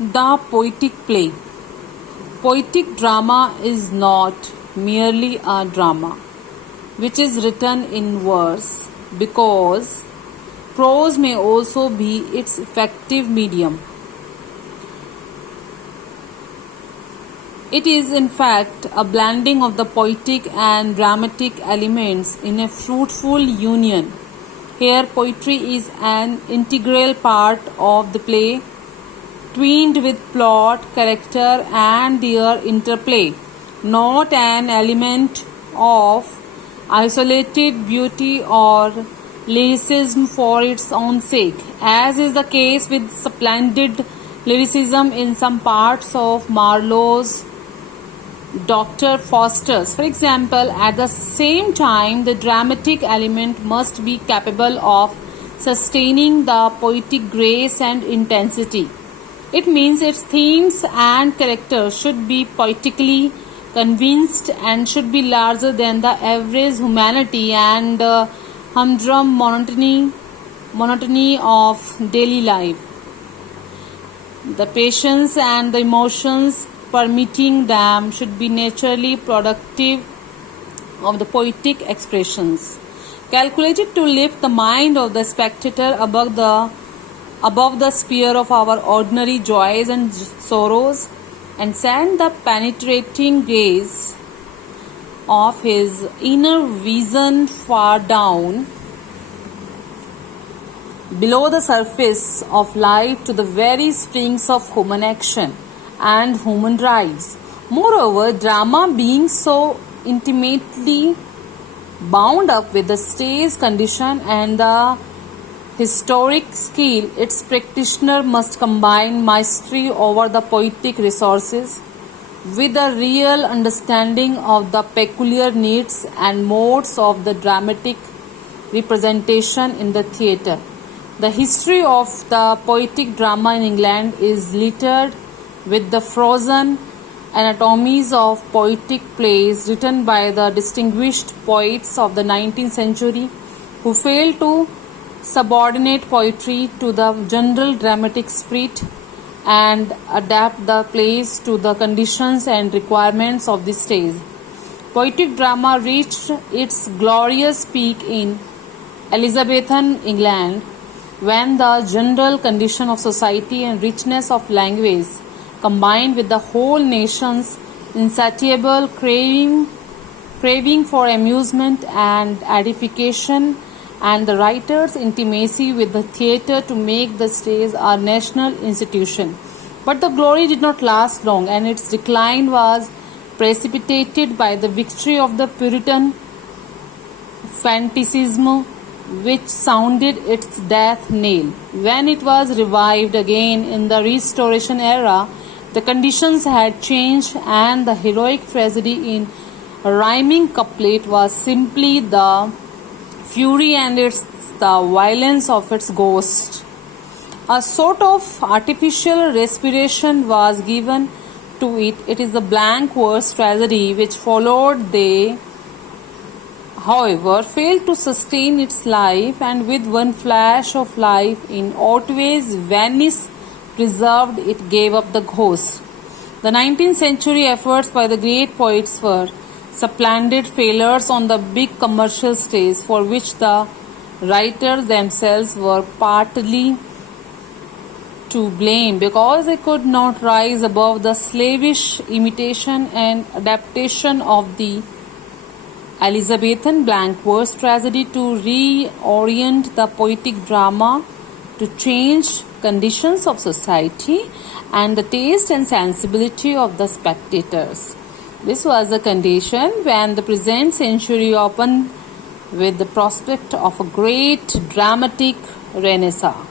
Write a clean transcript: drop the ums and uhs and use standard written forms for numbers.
The poetic play. Poetic drama is not merely a drama which is written in verse, because prose may also be its effective medium. It is in fact a blending of the poetic and dramatic elements in a fruitful union. Here poetry is an integral part of the play, twinned with plot, character and their interplay, not an element of isolated beauty or lyricism for its own sake, as is the case with splendid lyricism in some parts of Marlowe's Dr. Faustus. For example, at the same time, the dramatic element must be capable of sustaining the poetic grace and intensity. It means its themes and characters should be poetically convinced and should be larger than the average humanity and humdrum monotony of daily life. The passions and the emotions permitting them should be naturally productive of the poetic expressions, calculated to lift the mind of the spectator above the sphere of our ordinary joys and sorrows, and send the penetrating gaze of his inner vision far down below the surface of life to the very springs of human action and human rights. Moreover, drama being so intimately bound up with the stage condition and the historic skill, its practitioner must combine mastery over the poetic resources with a real understanding of the peculiar needs and modes of the dramatic representation in the theatre. The history of the poetic drama in England is littered with the frozen anatomies of poetic plays written by the distinguished poets of the 19th century who failed to subordinate poetry to the general dramatic spirit and adapt the plays to the conditions and requirements of the stage. Poetic drama reached its glorious peak in Elizabethan England, when the general condition of society and richness of language, combined with the whole nation's insatiable craving for amusement and edification, and the writer's intimacy with the theatre to make the stage a national institution. But the glory did not last long, and its decline was precipitated by the victory of the Puritan fanaticism, which sounded its death knell. When it was revived again in the Restoration era, the conditions had changed, and the heroic tragedy in a rhyming couplet was simply the fury and the violence of its ghost. A sort of artificial respiration was given to it. It is the blank verse tragedy which followed. They, however, failed to sustain its life, and with one flash of life in Otway's Venice preserved, it gave up the ghost. The 19th century efforts by the great poets were splendid failures on the big commercial stage, for which the writers themselves were partly to blame, because they could not rise above the slavish imitation and adaptation of the Elizabethan blank verse tragedy to reorient the poetic drama to change conditions of society and the taste and sensibility of the spectators. This was the condition when the present century opened with the prospect of a great dramatic renaissance.